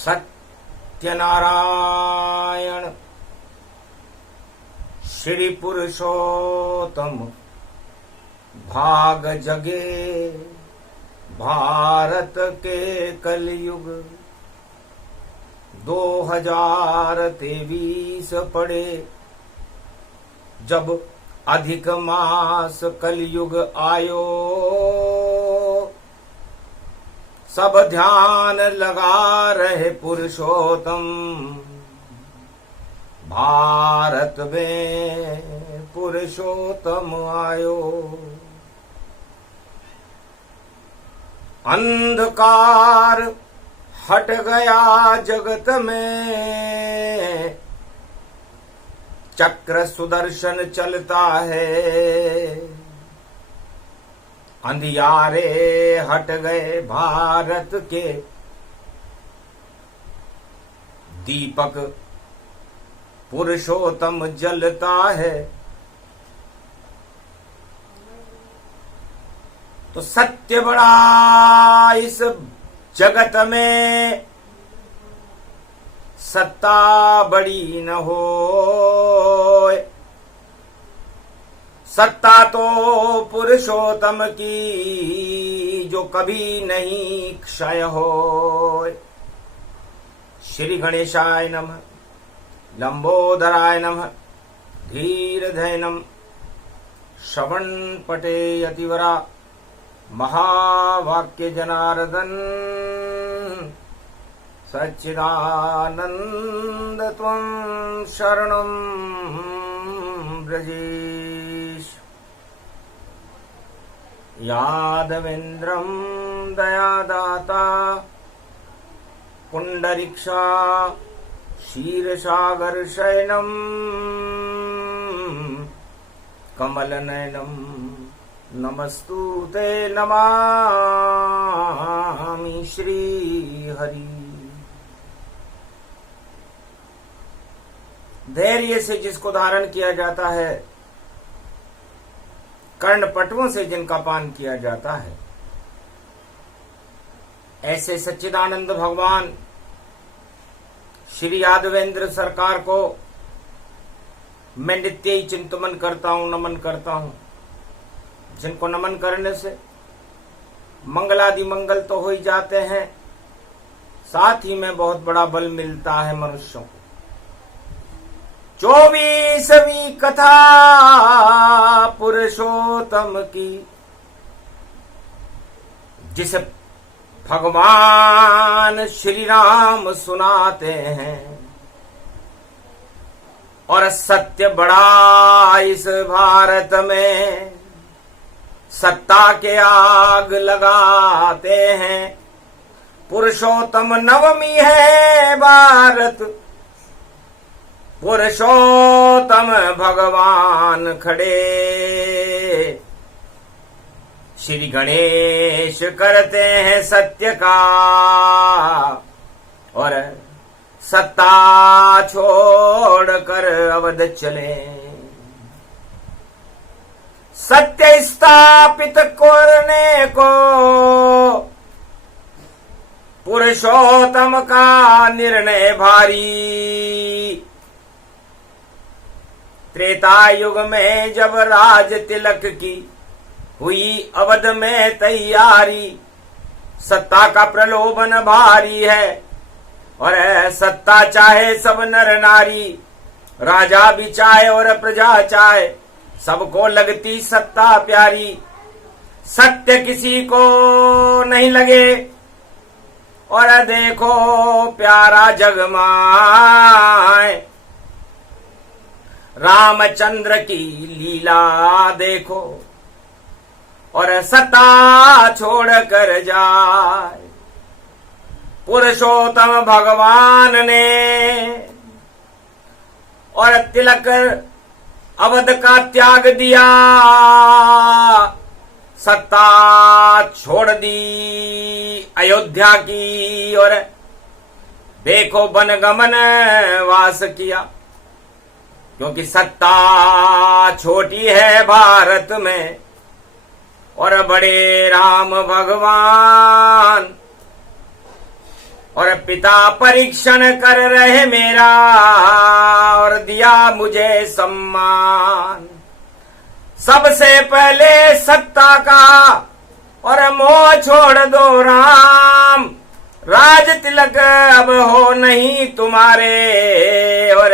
सत्यनारायण श्री पुरुषोत्तम भाग जगे भारत के कलयुग 2023 पड़े जब अधिक मास कलयुग आयो सब ध्यान लगा रहे पुरुषोत्तम भारत में पुरुषोत्तम आयो। अंधकार हट गया जगत में चक्र सुदर्शन चलता है अंधियारे हट गए भारत के दीपक पुरुषोत्तम जलता है। तो सत्य बड़ा इस जगत में सत्ता बड़ी न हो सत्ता तो पुरुषोत्तम की जो कभी नहीं क्षय हो। श्री गणेशाय नमः लंबोदराय नमः धीरधैनम श्रवण पटे यतिवरा महावाक्य जनार्दन सच्चिदानंद त्वं शरणं ब्रजेश। यादवेन्द्रं दयादाता पुंडरीक्षा क्षीरसागर शयनम कमलनयनम नमस्तुते नमामि श्री हरि। धैर्य से जिसको धारण किया जाता है कर्णपटुओं से जिनका पान किया जाता है ऐसे सच्चिदानंद भगवान श्री यादवेंद्र सरकार को मैं नित्य ही चिंतन करता हूं नमन करता हूं जिनको नमन करने से मंगलादि मंगल तो हो ही जाते हैं साथ ही में बहुत बड़ा बल मिलता है मनुष्यों को। 24वीं कथा पुरुषोत्तम की जिसे भगवान श्री राम सुनाते हैं और सत्य बड़ा इस भारत में सत्ता के आग लगाते हैं। पुरुषोत्तम नवमी है भारत पुरुषोत्तम भगवान खड़े श्री गणेश करते हैं सत्य का और सत्ता छोड़कर अवध चले। सत्य स्थापित करने को पुरुषोत्तम का निर्णय भारी। त्रेता युग में जब राज तिलक की हुई अवध में तैयारी सत्ता का प्रलोभन भारी है और सत्ता चाहे सब नर नारी राजा भी चाहे और प्रजा चाहे सबको लगती सत्ता प्यारी। सत्य किसी को नहीं लगे और देखो प्यारा जगमाए रामचंद्र की लीला देखो और सत्ता छोड़ कर जाए। पुरुषोत्तम भगवान ने और तिलक अवध का त्याग दिया सत्ता छोड़ दी अयोध्या की और देखो वनगमन वास किया क्योंकि सत्ता छोटी है भारत में और बड़े राम भगवान और पिता परीक्षण कर रहे मेरा और दिया मुझे सम्मान। सबसे पहले सत्ता का और मोह छोड़ दो राम, राज तिलक अब हो नहीं तुम्हारे और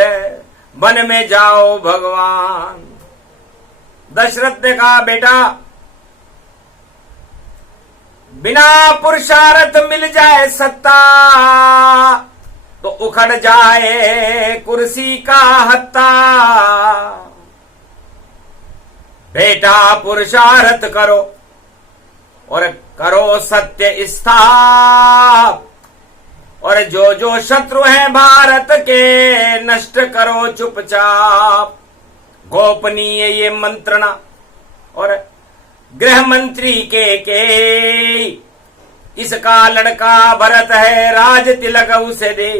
वन में जाओ भगवान। दशरथ ने कहा बेटा बिना पुरुषार्थ मिल जाए सत्ता तो उखड़ जाए कुर्सी का हत्ता। बेटा पुरुषार्थ करो और करो सत्य स्थाप, और जो जो शत्रु हैं भारत के नष्ट करो चुपचाप। गोपनीय ये मंत्रणा और गृह मंत्री के इसका लड़का भरत है, राज तिलक उसे दे।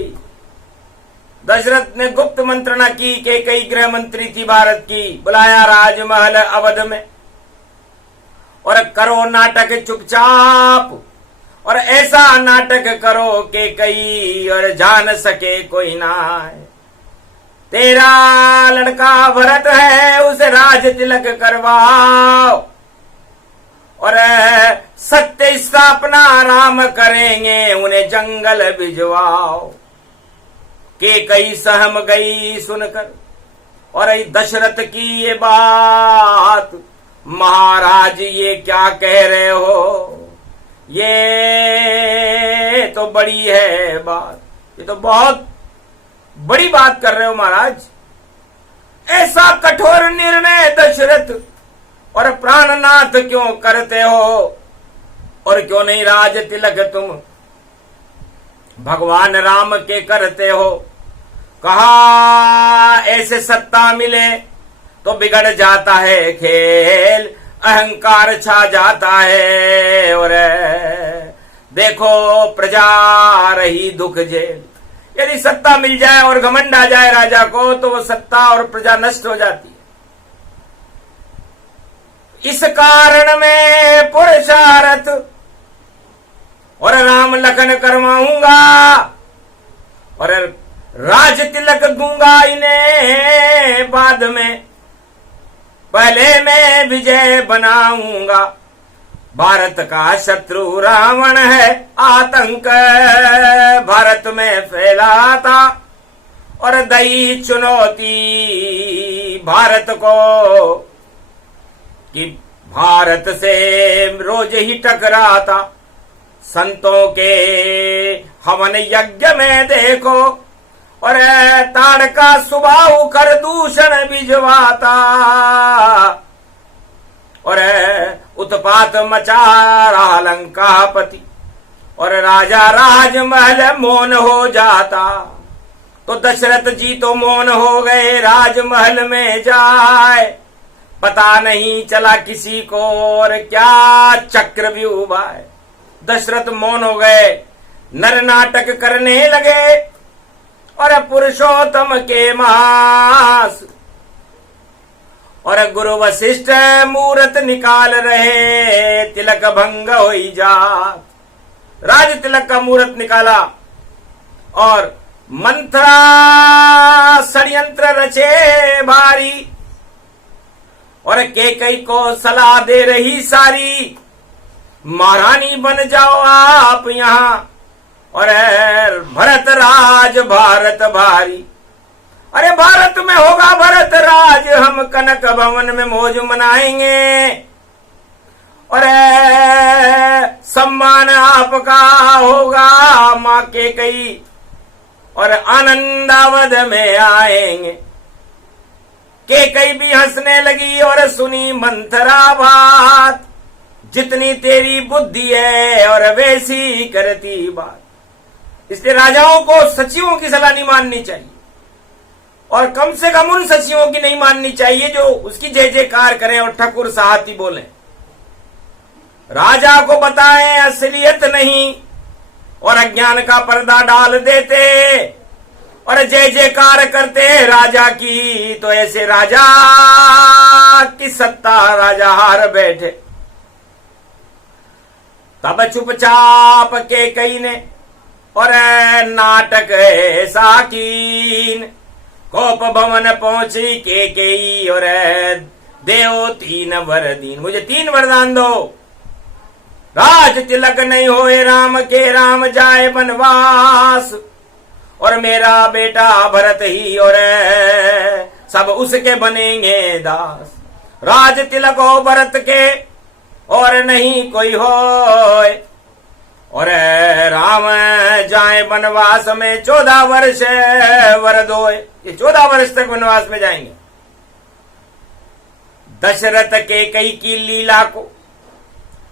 दशरथ ने गुप्त मंत्रणा की के कई गृह मंत्री थी भारत की, बुलाया राजमहल अवध में और करो नाटक चुपचाप, और ऐसा नाटक करो कि कई और जान सके कोई ना। तेरा लड़का भरत है उसे राज तिलक करवाओ और सत्य स्थापना राम करेंगे उन्हें जंगल भिजवाओ। के कई सहम गई सुनकर और दशरथ की ये बात, महाराज ये क्या कह रहे हो, ये तो बड़ी है बात, ये तो बहुत बड़ी बात कर रहे हो महाराज। ऐसा कठोर निर्णय दशरथ और प्राणनाथ क्यों करते हो, और क्यों नहीं राज तिलक तुम भगवान राम के करते हो। कहा ऐसे सत्ता मिले तो बिगड़ जाता है खेल, अहंकार छा जाता है और देखो प्रजा रही दुख झेल। यदि सत्ता मिल जाए और घमंड आ जाए राजा को तो वो सत्ता और प्रजा नष्ट हो जाती है। इस कारण में पुरुषार्थ और राम लखन करवाऊंगा और राज तिलक दूंगा इन्हें, बाद में पहले मैं विजय बनाऊंगा। भारत का शत्रु रावण है, आतंक भारत में फैला था और दई चुनौती भारत को कि भारत से रोज ही टकराता। संतों के हवन यज्ञ में देखो और ताड़का सुबाहु कर दूषण भिजवाता और उत्पात मचा रहा लंकापति और राजा राजमहल मौन हो जाता। तो दशरथ जी तो मौन हो गए, राजमहल में जाए पता नहीं चला किसी को और क्या चक्रव्यूह है। दशरथ मौन हो गए, नर नाटक करने लगे और पुरुषोत्तम के मास और गुरु वशिष्ठ मूर्त निकाल रहे, तिलक भंग होई जा। राज तिलक का मूर्त निकाला और मंत्रा षड्यंत्र रचे भारी और केकई को सलाह दे रही सारी, महारानी बन जाओ आप यहाँ और भरत राज भारत भारी। अरे भारत में होगा भरत राज, हम कनक भवन में मौज मनाएंगे और सम्मान आपका होगा माँ के कई और आनंदावध में आएंगे। के कई भी हंसने लगी और सुनी मंथरा बात, जितनी तेरी बुद्धि है और वैसी करती बात। इसलिए राजाओं को सचिवों की सलाह नहीं माननी चाहिए और कम से कम उन सचिवों की नहीं माननी चाहिए जो उसकी जय जयकार करें और ठकुर साहती बोले। राजा को बताएं असलियत नहीं और अज्ञान का पर्दा डाल देते और जय जयकार करते राजा की, तो ऐसे राजा की सत्ता राजा हार बैठे। तब चुपचाप के कई ने और नाटक साकीन, कोप भवन पहुंची केकई और देव 3 वर दीन, मुझे 3 वरदान दो। राज तिलक नहीं होए राम के, राम जाए वनवास, और मेरा बेटा भरत ही और सब उसके बनेंगे दास। राज तिलक हो भरत के और नहीं कोई होए, और राम जाए वनवास में 14 वर्ष वर दोए। ये 14 वर्ष तक वनवास में जाएंगे। दशरथ के कई की लीला को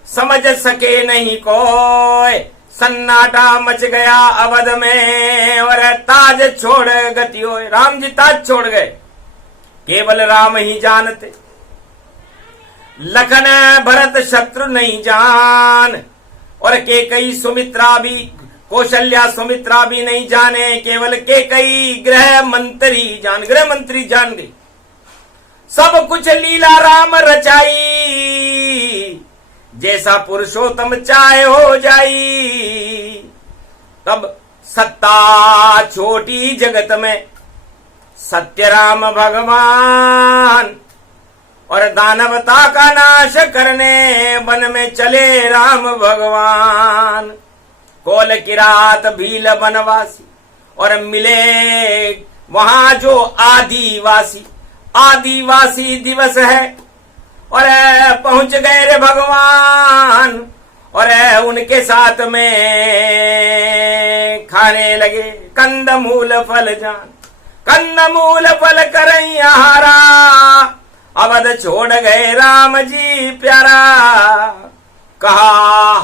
समझ सके नहीं कोई, सन्नाटा मच गया अवध में और ताज छोड़ गति होए। राम जी ताज छोड़ गए, केवल राम ही जानते, लखन भरत शत्रु नहीं जान, और केकई सुमित्रा भी, कौशल्या सुमित्रा भी नहीं जाने, केवल केकई गृह मंत्री जान, गृह मंत्री जान गई। सब कुछ लीला राम रचाई, जैसा पुरुषोत्तम चाहे हो जाई। तब सत्ता छोटी जगत में सत्य राम भगवान, और दानवता का नाश करने वन में चले राम भगवान। कोल किरात भील बनवासी, और मिले वहां जो आदिवासी, आदिवासी दिवस है, और पहुंच गए रे भगवान, और उनके साथ में खाने लगे कंद मूल फल जान, कंद मूल फल करई आहारा, अवध छोड़ गए राम जी प्यारा। कहा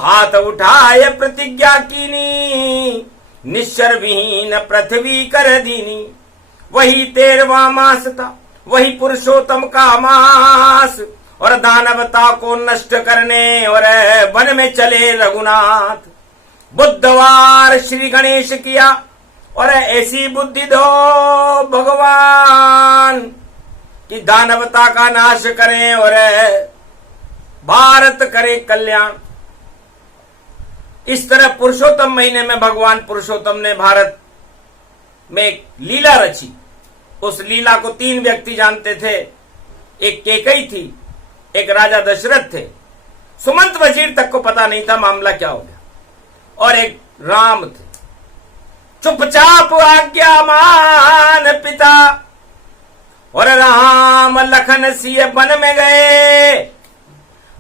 हाथ उठाए प्रतिज्ञा कीनी, निश्चर विहीन पृथ्वी कर दीनी। वही 13वां मास था, वही पुरुषोत्तम का मास, और दानवता को नष्ट करने और वन में चले रघुनाथ। बुधवार श्री गणेश किया, और ऐसी बुद्धि दो भगवान कि दानवता का नाश करें और भारत करे कल्याण। इस तरह पुरुषोत्तम महीने में भगवान पुरुषोत्तम ने भारत में एक लीला रची। उस लीला को 3 व्यक्ति जानते थे। एक केकई थी, एक राजा दशरथ थे, सुमंत वजीर तक को पता नहीं था मामला क्या हो गया, और एक राम थे। चुपचाप आज्ञा मान पिता, और राम लखन सिए वन में गए।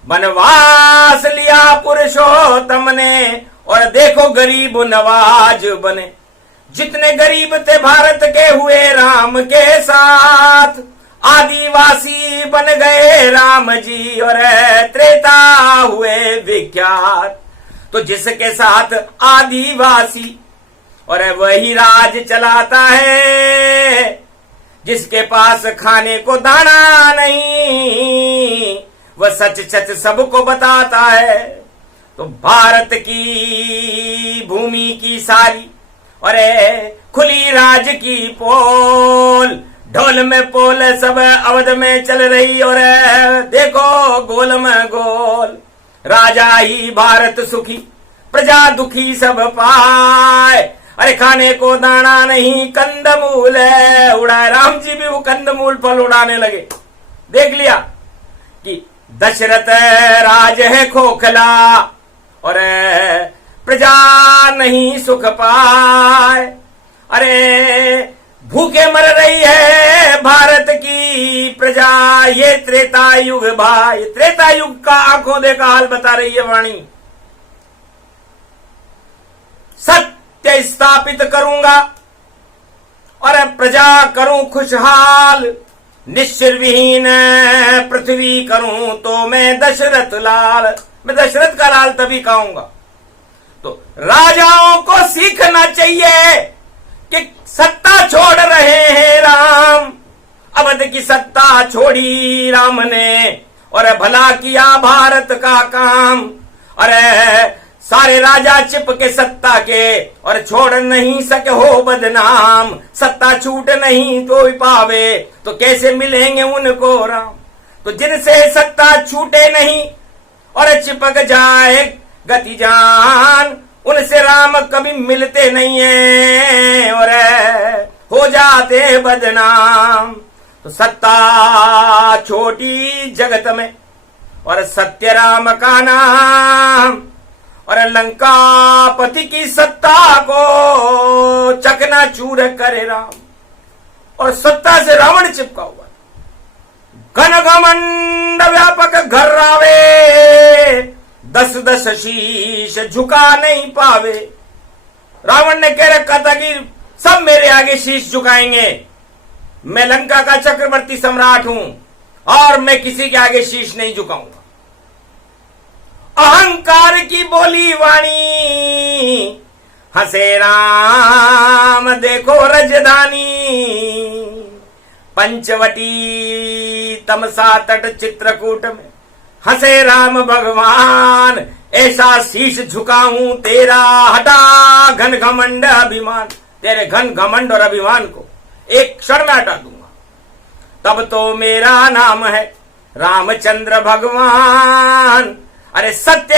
वनवास लिया पुरुषोत्तम ने, और देखो गरीब नवाज बने। जितने गरीब थे भारत के हुए राम के साथ, आदिवासी बन गए राम जी और त्रेता हुए विख्यात। तो जिसके साथ आदिवासी और वही राज चलाता है, जिसके पास खाने को दाना नहीं, वह सच सच सबको बताता है। तो भारत की भूमि की सारी और खुली राज की पोल, ढोल में पोल सब अवध में चल रही, और देखो गोल में गोल। राजा ही भारत सुखी, प्रजा दुखी सब पाए। अरे खाने को दाना नहीं, कंदमूल उड़ाए। राम जी भी वो कंदमूल फल उड़ाने लगे। देख लिया कि दशरथ राज है खोखला, और प्रजा नहीं सुख पाए। अरे भूखे मर रही है भारत की प्रजा। ये त्रेता युग भाई, त्रेता युग का आंखों देखा हाल बता रही है वाणी। सत्य स्थापित करूंगा और प्रजा करूं खुशहाल। निश्चिर विहीन पृथ्वी करूं तो मैं दशरथ लाल। मैं दशरथ का लाल तभी कहूंगा। तो राजाओं को सीखना चाहिए कि सत्ता छोड़ रहे हैं राम। अवध की सत्ता छोड़ी राम ने, और भला किया भारत का काम। अरे सारे राजा चिपके सत्ता के, और छोड़ नहीं सके हो बदनाम। सत्ता छूट नहीं तो पावे, तो कैसे मिलेंगे उनको राम। तो जिनसे सत्ता छूटे नहीं और चिपक जाए गति जान, उनसे राम कभी मिलते नहीं है और हो जाते बदनाम। तो सत्ता छोटी जगत में और सत्य राम का नाम, और लंकापति की सत्ता को चकनाचूर करे राम। और सत्ता से रावण चिपका हुआ, घन घमंड व्यापक घर्रावे, 10-10 शीश झुका नहीं पावे। रावण ने कह रखा था कि सब मेरे आगे शीश झुकाएंगे, मैं लंका का चक्रवर्ती सम्राट हूं और मैं किसी के आगे शीश नहीं झुकाऊंगा। अहंकार की बोली वाणी, हंसे राम देखो रजधानी। पंचवटी तमसा तट चित्रकूट में हंसे राम भगवान, ऐसा शीश झुकाऊं तेरा हटा घन घमंड अभिमान। तेरे घन घमंड और अभिमान को एक क्षण में हटा दूंगा। तब तो मेरा नाम है रामचंद्र भगवान। अरे सत्य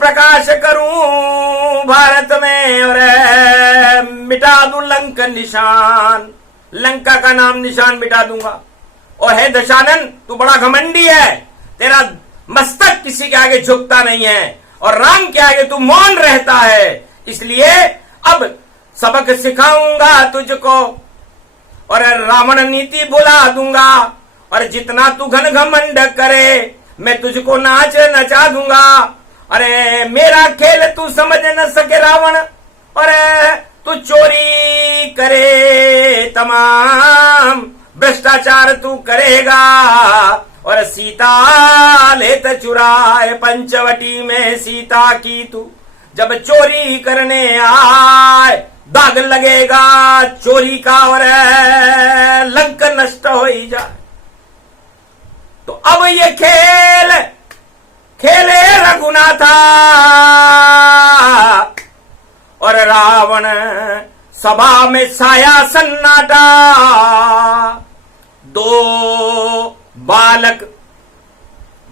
प्रकाश करूं भारत में और मिटा दूं लंका निशान, लंका का नाम निशान मिटा दूंगा। और है दशानन, तू बड़ा घमंडी है, तेरा मस्तक किसी के आगे झुकता नहीं है और राम के आगे तू मौन रहता है। इसलिए अब सबक सिखाऊंगा तुझको और रावण नीति बुला दूंगा। और जितना तू घन घमंड करे मैं तुझको नाच नचा दूंगा। अरे मेरा खेल तू समझ न सके रावण, और तू चोरी करे तमाम भ्रष्टाचार तू करेगा। और सीता लेत चुराए पंचवटी में सीता की तू जब चोरी करने आए, दाग लगेगा चोरी का और लंका नष्ट हो ही जाए। तो अब ये खेल खेले रघुनाथा, और रावण सभा में साया सन्नाटा। 2 बालक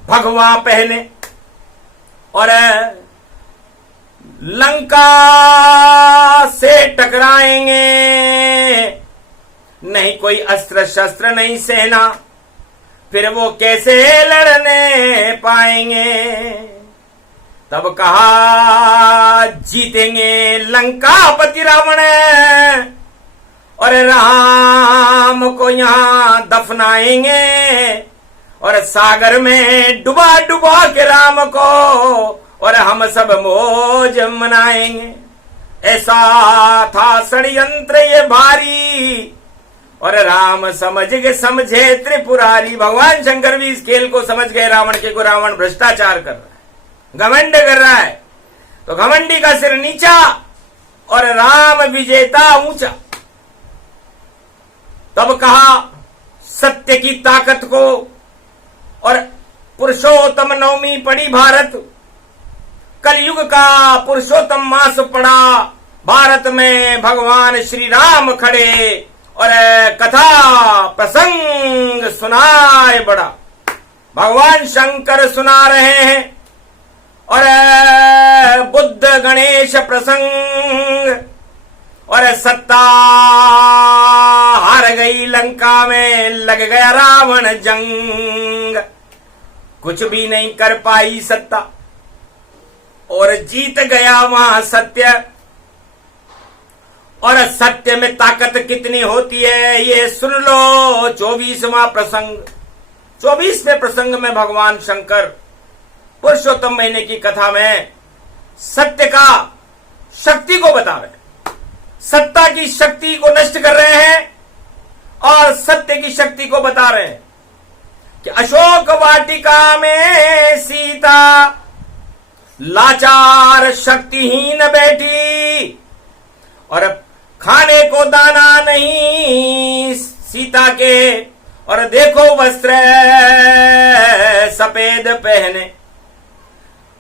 भगवा पहने और लंका से टकराएंगे, नहीं कोई अस्त्र शस्त्र नहीं सेना, फिर वो कैसे लड़ने पाएंगे। तब कहा जीतेंगे लंकापति रावण, और राम को यहां दफनाएंगे और सागर में डुबा डुबा के राम को और हम सब मौज मनाएंगे। ऐसा था षड्यंत्र ये भारी, और राम समझे त्रिपुरारी। भगवान शंकर भी इस खेल को समझ गए रावण के को। रावण भ्रष्टाचार कर रहा है, घमंड कर रहा है, तो घमंडी का सिर नीचा और राम विजेता ऊंचा। तब कहा सत्य की ताकत को, और पुरुषोत्तम नवमी पड़ी भारत, कलयुग का पुरुषोत्तम मास पड़ा भारत में। भगवान श्री राम खड़े और कथा प्रसंग सुनाए बड़ा। भगवान शंकर सुना रहे हैं और बुद्ध गणेश प्रसंग, और सत्ता हार गई लंका में, लग गया रावण जंग। कुछ भी नहीं कर पाई सत्ता और जीत गया वहां सत्य। और सत्य में ताकत कितनी होती है ये सुन लो। 24वां प्रसंग, 24वें प्रसंग में भगवान शंकर पुरुषोत्तम महीने की कथा में सत्य का शक्ति को बता रहे हैं, सत्ता की शक्ति को नष्ट कर रहे हैं और सत्य की शक्ति को बता रहे हैं कि अशोक वाटिका में सीता लाचार शक्तिहीन बैठी और खाने को दाना नहीं सीता के, और देखो वस्त्र सफेद पहने,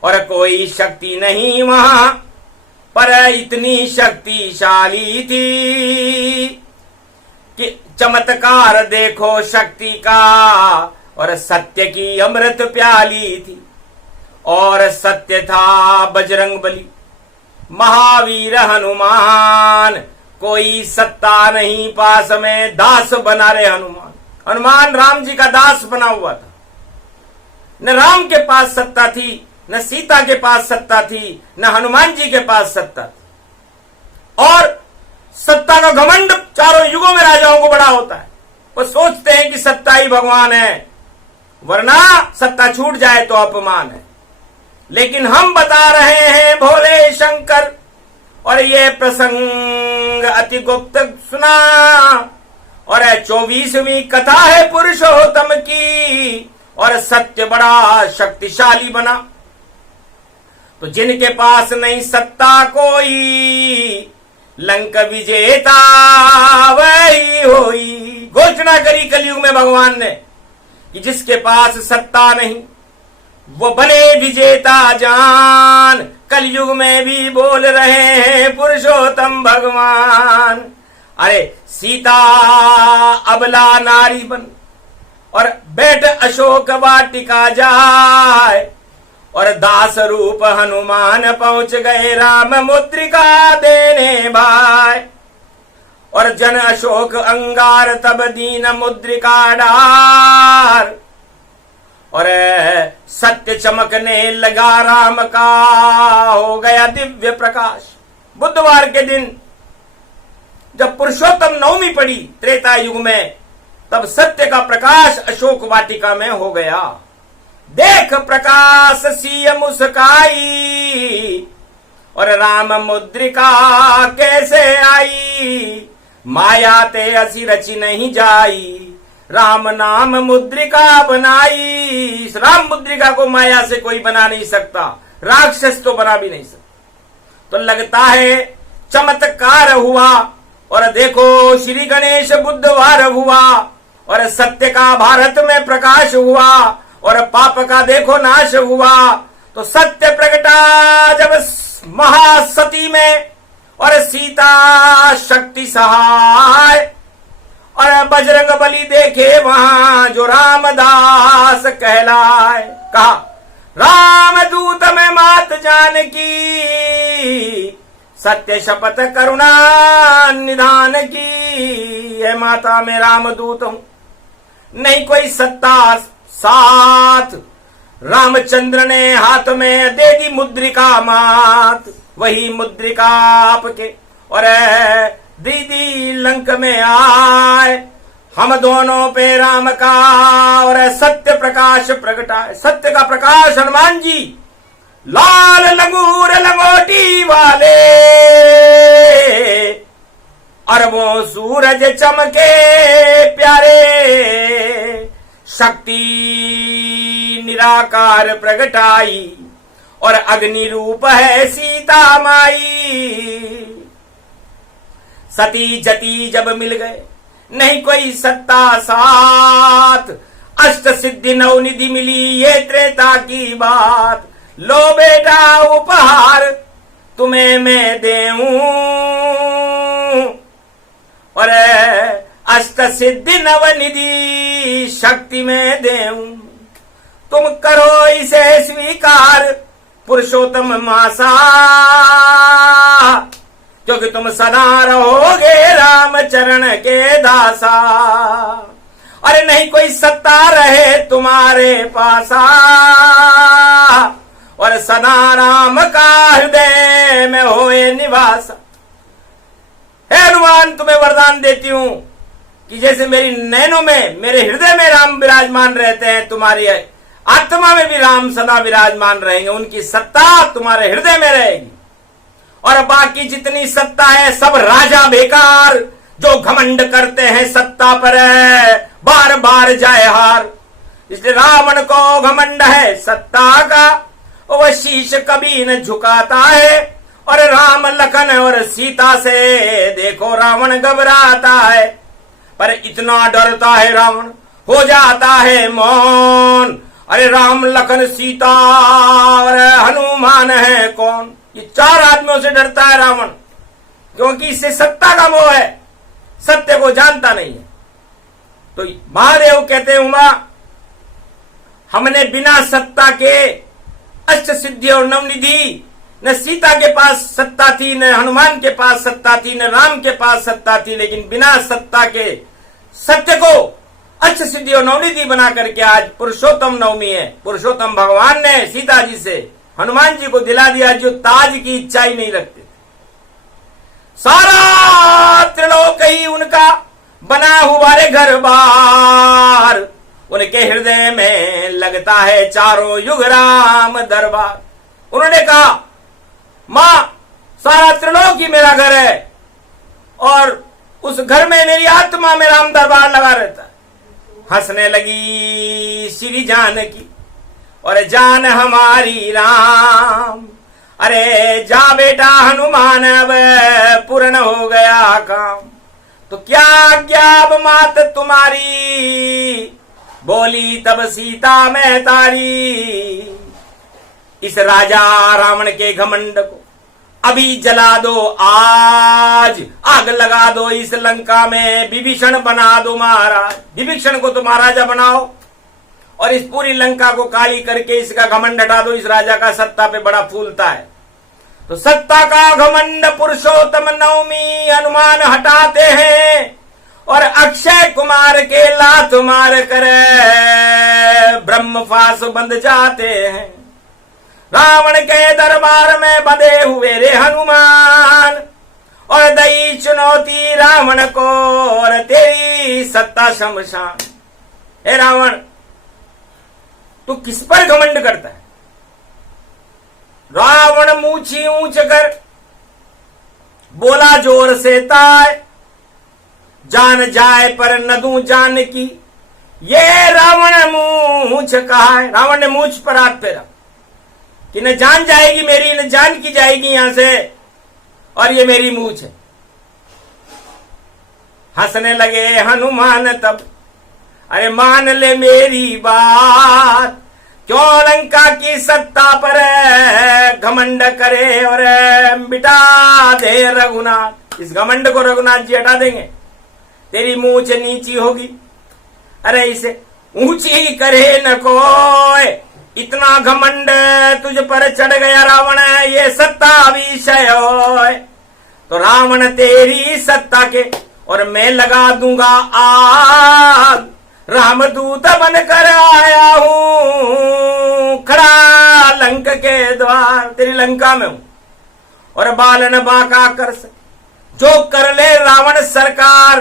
और कोई शक्ति नहीं वहां पर इतनी शक्तिशाली थी कि चमत्कार देखो शक्ति का, और सत्य की अमृत प्याली थी। और सत्य था बजरंग बली, महावीर हनुमान, कोई सत्ता नहीं पास में, दास बना रहे हनुमान। हनुमान राम जी का दास बना हुआ था। न राम के पास सत्ता थी, न सीता के पास सत्ता थी, न हनुमान जी के पास सत्ता थी। और सत्ता का घमंड चारों युगों में राजाओं को बड़ा होता है। वो सोचते हैं कि सत्ता ही भगवान है, वरना सत्ता छूट जाए तो अपमान है। लेकिन हम बता रहे हैं भोले शंकर, और ये प्रसंग अति गुप्त सुना, और 24वीं कथा है पुरुषोत्तम की, और सत्य बड़ा शक्तिशाली बना। तो जिनके पास नहीं सत्ता कोई, लंक विजेता वही होई। घोषणा करी कलयुग में भगवान ने कि जिसके पास सत्ता नहीं वो बने विजेता जान। कलयुग में भी बोल रहे हैं पुरुषोत्तम भगवान। अरे सीता अबला नारी बन और बैठ अशोक वाटिका जाए, और दास रूप हनुमान पहुंच गए राम मुद्रिका देने भाई। और जन अशोक अंगार तब दीन मुद्रिका डार, और सत्य चमकने लगा राम का हो गया दिव्य प्रकाश। बुधवार के दिन जब पुरुषोत्तम नवमी पड़ी त्रेता युग में, तब सत्य का प्रकाश अशोक वाटिका में हो गया। देख प्रकाश सिय मुस्काई, और राम मुद्रिका कैसे आई। माया ते असी रची नहीं जाई, राम नाम मुद्रिका बनाई। इस राम मुद्रिका को माया से कोई बना नहीं सकता, राक्षस तो बना भी नहीं सकता। तो लगता है चमत्कार हुआ। और देखो श्री गणेश बुधवार हुआ, और सत्य का भारत में प्रकाश हुआ, और पाप का देखो नाश हुआ। तो सत्य प्रगटा जब महासती में, और सीता शक्ति सहाय, और बजरंग बली देखे वहां जो रामदास कहलाए। कहा राम दूत में मात जानकी, सत्य शपथ करुणा निधान की। है माता मैं रामदूत हूं, नहीं कोई सत्ता साथ। रामचंद्र ने हाथ में दे दी मुद्रिका मात, वही मुद्रिका आपके और दीदी लंक में आए। हम दोनों पे राम का और सत्य प्रकाश प्रगटाए। सत्य का प्रकाश हनुमान जी लाल लंगूर लंगोटी वाले, अरबों सूरज चमके प्यारे। शक्ति निराकार प्रगटाई और अग्नि रूप है सीता माई। सती जति जब मिल गए नहीं कोई सत्ता साथ, अष्ट सिद्धि नवनिधि मिली ये त्रेता की बात। लो बेटा उपहार तुम्हें मैं देऊं, और अष्ट सिद्धि नवनिधि शक्ति में देऊं। तुम करो इसे स्वीकार पुरुषोत्तम मासा, क्योंकि तुम सदा रहोगे राम चरण के दासा। अरे नहीं कोई सत्ता रहे तुम्हारे पासा, और सदा राम का हृदय में होए निवास। हे हनुमान तुम्हें वरदान देती हूं कि जैसे मेरी नैनों में मेरे हृदय में राम विराजमान रहते हैं, तुम्हारी आत्मा में भी राम सदा विराजमान रहेंगे। उनकी सत्ता तुम्हारे हृदय में रहेगी। और बाकी जितनी सत्ता है सब राजा बेकार, जो घमंड करते हैं सत्ता पर बार बार जाए हार। इसलिए रावण को घमंड है सत्ता का, वह शीश कभी न झुकाता है। और राम लखन और सीता से देखो रावण घबराता है, पर इतना डरता है रावण हो जाता है मौन। अरे राम लखन सीता और हनुमान है कौन? ये चार आदमियों से डरता है रावण, क्योंकि इससे सत्ता का मोह है, सत्य को जानता नहीं है। तो महादेव कहते हैं उमा, हमने बिना सत्ता के अष्ट सिद्धि और नवनिधि न सीता के पास सत्ता थी, न हनुमान के पास सत्ता थी, न राम के पास सत्ता थी, लेकिन बिना सत्ता के सत्य को अच्छ सिद्धि और नवनिधि बना करके आज पुरुषोत्तम नवमी है। पुरुषोत्तम भगवान ने सीता जी से हनुमान जी को दिला दिया जो ताज की इच्छा ही नहीं रखते। सारा त्रिलोक ही उनका बना हुआ रे घर बार, उनके हृदय में लगता है चारों युग राम दरबार। उन्होंने कहा मां सारा त्रिलोक ही मेरा घर है और उस घर में मेरी आत्मा में राम दरबार लगा रहता है। हंसने लगी श्री जानकी और जान हमारी राम, अरे जा बेटा हनुमान अब पूर्ण हो गया काम। तो क्या आज्ञा अब मात तुम्हारी, बोली तब सीता मैं तारी। इस राजा रावण के घमंड को अभी जला दो, आज आग लगा दो इस लंका में, विभीषण बना दो महाराज। विभीषण को तो महाराजा बनाओ और इस पूरी लंका को काली करके इसका घमंड हटा दो। इस राजा का सत्ता पे बड़ा फूलता है। तो सत्ता का घमंड पुरुषोत्तम नवमी हनुमान हटाते हैं और अक्षय कुमार के लात मार कर ब्रह्मफास बंध जाते हैं। रावण के दरबार में बंधे हुए रे हनुमान और दई चुनौती रावण को और तेरी सत्ता शमशान। हे रावण तू किस पर घमंड करता है? रावण मूछी ऊंच कर बोला जोर से ताय, जान जाए पर न दूं जान की, ये रावण मूछ कहा है। रावण ने मूछ पर हाथ फेरा कि न जान जाएगी मेरी, न जान की जाएगी यहां से, और ये मेरी मूछ है। हंसने लगे हनुमान तब, अरे मान ले मेरी बात, क्यों लंका की सत्ता पर घमंड करे और मिटा दे रघुनाथ। इस घमंड को रघुनाथ जी हटा देंगे, तेरी मूछ नीची होगी। अरे इसे ऊंची करे न कोई, इतना घमंड तुझ पर चढ़ गया रावण, ये सत्ता विषय होय। तो रावण तेरी सत्ता के और मैं लगा दूंगा आग, रामदूत बनकर आया हूं, खड़ा लंक के द्वार, तेरी लंका में हूं। और बालन बांका कर जो कर ले रावण सरकार,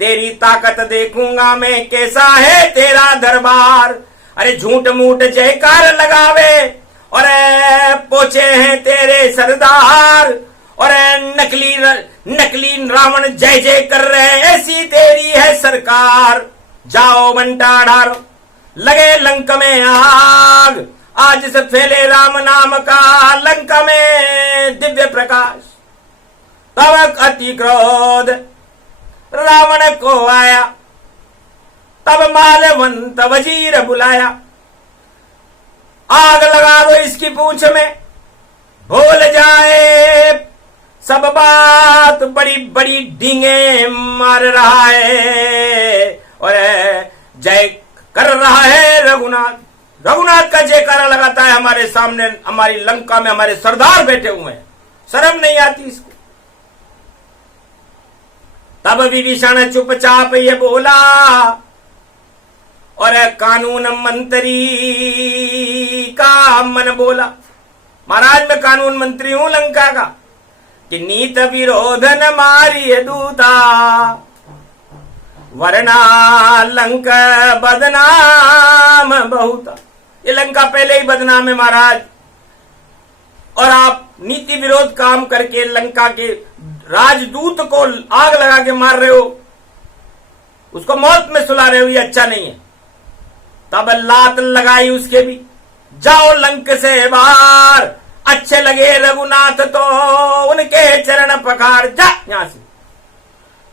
तेरी ताकत देखूंगा मैं, कैसा है तेरा दरबार। अरे झूठ मूठ जयकार लगावे और पोचे हैं तेरे सरदार, और नकली रावण जय जय कर रहे, ऐसी तेरी है सरकार। जाओ बंटा ढारो लगे लंक में आग, आज से फैले राम नाम का लंका में दिव्य प्रकाश। तब अति क्रोध रावण को आया, तब मालवंत वजीर बुलाया, आग लगा दो इसकी पूंछ में, भूल जाए सब बात, बड़ी बड़ी डींगे मार रहा है और जय कर रहा है रघुनाथ। रघुनाथ का जयकारा लगाता है हमारे सामने, हमारी लंका में हमारे सरदार बैठे हुए हैं, शर्म नहीं आती इसको। तब विभीषण चुपचाप ये बोला और कानून मंत्री का मन बोला, महाराज मैं कानून मंत्री हूं लंका का, कि नीत विरोध न मारिय दूता, वरना लंक बदनाम बहुता। ये लंका पहले ही बदनाम है महाराज, और आप नीति विरोध काम करके लंका के राजदूत को आग लगा के मार रहे हो, उसको मौत में सुला रहे हो, ये अच्छा नहीं है। तब लात लगाई उसके भी, जाओ लंक से बाहर, अच्छे लगे रघुनाथ तो उनके चरण पखार, जा यहां से।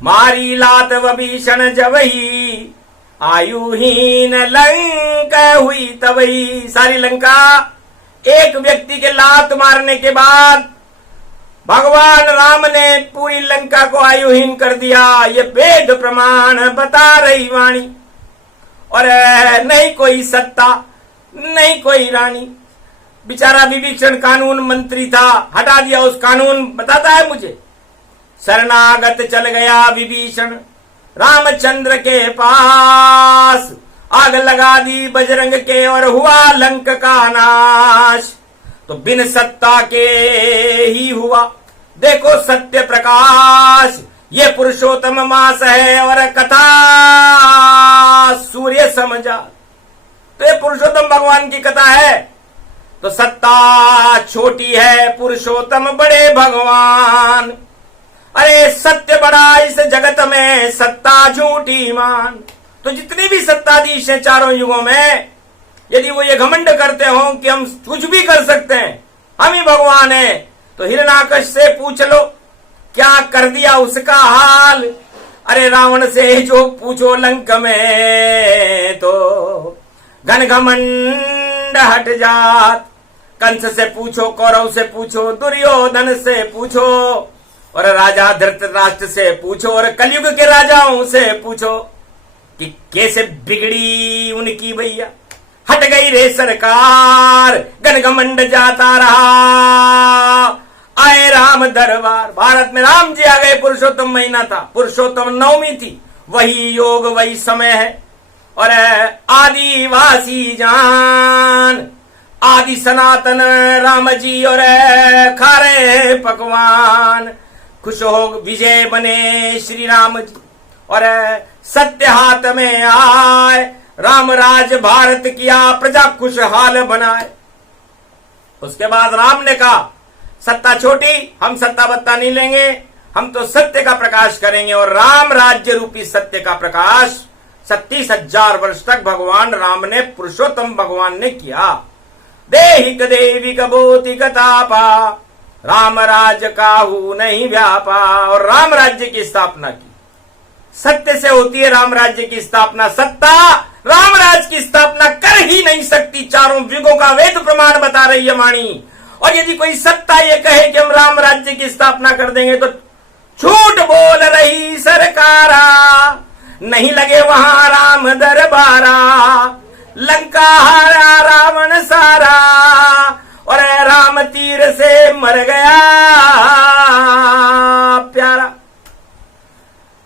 मारी लात विभीषण जबही, आयुहीन लंक हुई तबही। सारी लंका एक व्यक्ति के लात मारने के बाद भगवान राम ने पूरी लंका को आयुहीन कर दिया। ये वेद प्रमाण बता रही वाणी, और नहीं कोई सत्ता नहीं कोई रानी, बेचारा विभीषण कानून मंत्री था, हटा दिया उस कानून, बताता है मुझे। शरणागत चल गया विभीषण रामचंद्र के पास, आग लगा दी बजरंग के और हुआ लंक का नाश। तो बिन सत्ता के ही हुआ देखो सत्य प्रकाश, ये पुरुषोत्तम मास है और कथा सूर्य समझा। तो ये पुरुषोत्तम भगवान की कथा है। तो सत्ता छोटी है, पुरुषोत्तम बड़े भगवान। अरे सत्य बड़ा इस जगत में, सत्ता झूठी मान। तो जितनी भी सत्ताधीश हैं चारों युगों में, यदि वो ये घमंड करते हो कि हम कुछ भी कर सकते हैं, हम ही भगवान हैं, तो हिरण्याकश से पूछ लो क्या कर दिया उसका हाल। अरे रावण से जो पूछो लंक में, तो घन घमंड हट जात। कंस से पूछो, कौरव से पूछो, दुर्योधन से पूछो, और राजा धृतराष्ट्र से पूछो, और कलयुग के राजाओं से पूछो कि कैसे बिगड़ी उनकी भैया। हट गई रे सरकार, घन घमंड जाता रहा, आए राम दरबार। भारत में राम जी आ गए, पुरुषोत्तम महीना था, पुरुषोत्तम नवमी थी, वही योग वही समय है। और आदिवासी जान, आदि सनातन राम जी और खारे पकवान, खुश हो विजय बने श्री राम जी, और सत्य हाथ में आए, राम राज भारत किया, प्रजा खुशहाल बनाए। उसके बाद राम ने कहा सत्ता छोटी, हम सत्ता बत्ता नहीं लेंगे, हम तो सत्य का प्रकाश करेंगे। और राम राज्य रूपी सत्य का प्रकाश 37,000 वर्ष तक भगवान राम ने, पुरुषोत्तम भगवान ने किया। देहिक देवी कबोति कतापा, राम राज काहू नहीं व्यापा। और राम राज्य की स्थापना की, सत्य से होती है राम राज्य की स्थापना। सत्ता राम राज की स्थापना कर ही नहीं सकती, चारों युगों का वेद प्रमाण बता रही है वाणी। और यदि कोई सत्ता ये कहे कि हम राम राज्य की स्थापना कर देंगे, तो झूठ बोल रही सरकारा, नहीं लगे वहां राम दरबारा। लंका हारा रावण सारा, और राम तीर से मर गया प्यारा।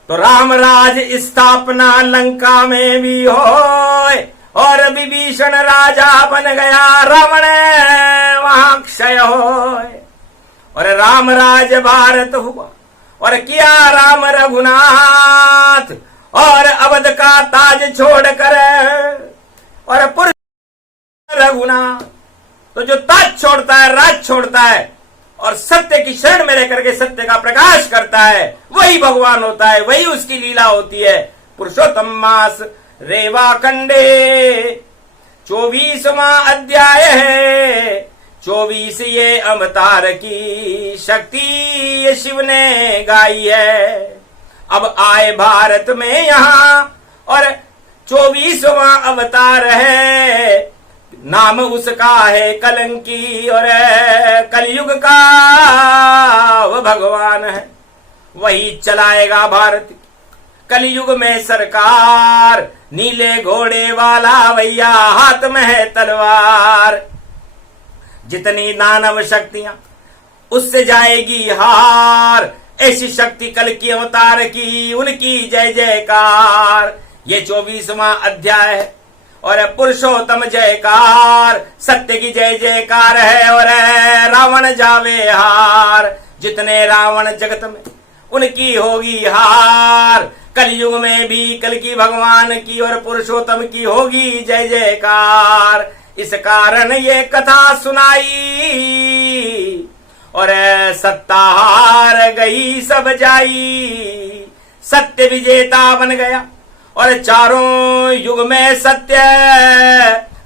तो राम राज स्थापना लंका में भी होए, और विभीषण राजा बन गया, रावण वहां क्षय होए। और राम राज भारत हुआ, और किया राम रघुनाथ, और अवध का ताज छोड़कर, और पुरुष रघुनाथ। तो जो ताज छोड़ता है, राज छोड़ता है, और सत्य की शरण में रहकर के सत्य का प्रकाश करता है, वही भगवान होता है, वही उसकी लीला होती है। पुरुषोत्तम मास रेवा खंडे 24वां अध्याय है। 24 ये अवतार की शक्ति ये शिव ने गाई है। अब आए भारत में यहाँ, और 24वां अवतार है, नाम उसका है कलंकी, और कलयुग का वह भगवान है, वही चलाएगा भारत कलयुग में सरकार। नीले घोड़े वाला भैया, हाथ में है तलवार। जितनी दानव शक्तियां, उससे जाएगी हार, ऐसी शक्ति कल की अवतार की, उनकी जय जयकार। ये 24वां अध्याय है, और पुरुषोत्तम जयकार, सत्य की जय जयकार है, और रावण जावे हार। जितने रावण जगत में, उनकी होगी हार। कलयुग में भी कल की भगवान की और पुरुषोत्तम की होगी जय जयकार। इस कारण ये कथा सुनाई, और सत्ता हार गई सब जाई, सत्य विजेता बन गया। और चारों युग में सत्य,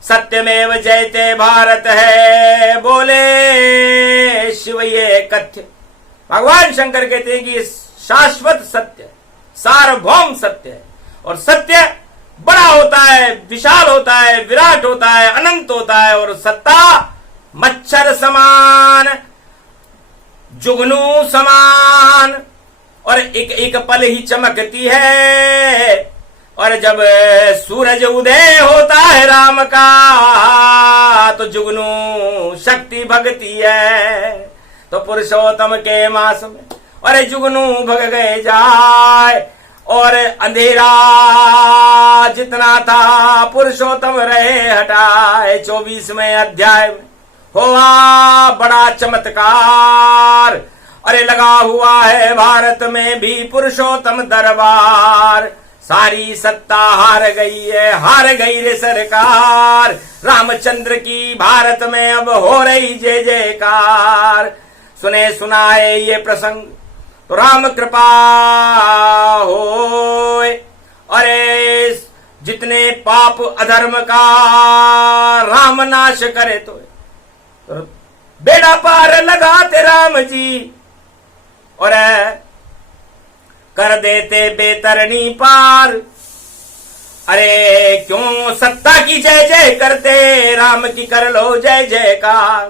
सत्यमेव जयते भारत है, बोले शिव ये कथ्य। भगवान शंकर कहते हैं कि शाश्वत सत्य, सार्वभौम सत्य है। और सत्य बड़ा होता है, विशाल होता है, विराट होता है, अनंत होता है। और सत्ता मच्छर समान, जुगनू समान, और एक एक पल ही चमकती है। और जब सूरज उदय होता है राम का तो जुगनू शक्ति भगती है। तो पुरुषोत्तम के मास में और जुगनू भग गए जाए और अंधेरा जितना था पुरुषोत्तम रहे हटाए। 24वें अध्याय में हुआ बड़ा चमत्कार। अरे लगा हुआ है भारत में भी पुरुषोत्तम दरबार। सारी सत्ता हार गई है, हार गई रे सरकार। रामचंद्र की भारत में अब हो रही जय जयकार। सुने सुनाए ये प्रसंग तो राम कृपा होए। अरे जितने पाप अधर्म का राम नाश करे तो बेड़ा पार लगाते राम जी और कर देते बेतरनी पार। अरे क्यों सत्ता की जय जय करते, राम की कर लो जय जयकार।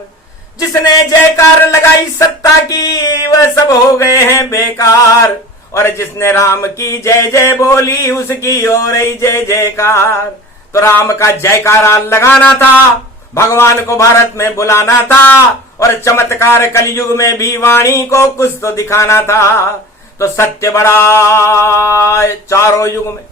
जिसने जयकार लगाई सत्ता की वह सब हो गए हैं बेकार। और जिसने राम की जय जय बोली उसकी हो रही जय जयकार। तो राम का जयकारा लगाना था, भगवान को भारत में बुलाना था और चमत्कार कलयुग में भी वाणी को कुछ तो दिखाना था। तो सत्य बड़ा चारों युग में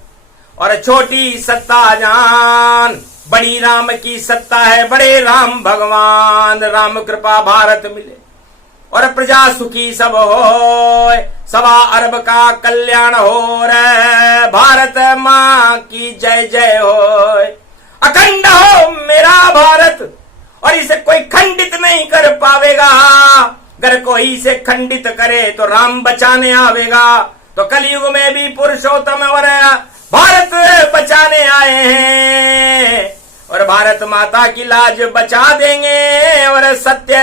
और छोटी सत्ता जान। बड़ी राम की सत्ता है, बड़े राम भगवान। राम कृपा भारत मिले और प्रजा सुखी सब हो। 1.25 अरब का कल्याण हो रे, भारत माँ की जय जय हो। अखंड हो मेरा भारत और इसे कोई खंडित नहीं कर पावेगा। अगर कोई इसे खंडित करे तो राम बचाने आवेगा। तो कलयुग में भी पुरुषोत्तम और भारत बचाने आए हैं और भारत माता की लाज बचा देंगे और सत्य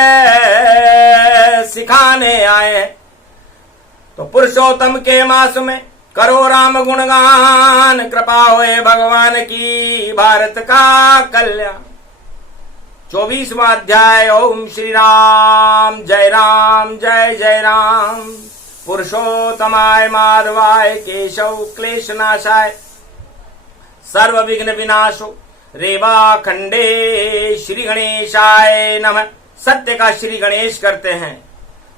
सिखाने आए हैं। तो पुरुषोत्तम के मास में करो राम गुणगान। कृपा होए भगवान की भारत का कल्याण। 24वां अध्याय। ओम श्री राम जय जय राम। पुरुषोत्तमाय माधवाय केशव क्लेश नाशाय सर्व विघ्न विनाशो रेवा खंडे श्री गणेशाय नमः। सत्य का श्री गणेश करते हैं,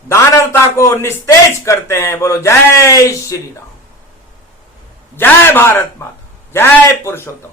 दानवता को निस्तेज करते हैं। बोलो जय श्री राम, जय भारत माता, जय पुरुषोत्तम।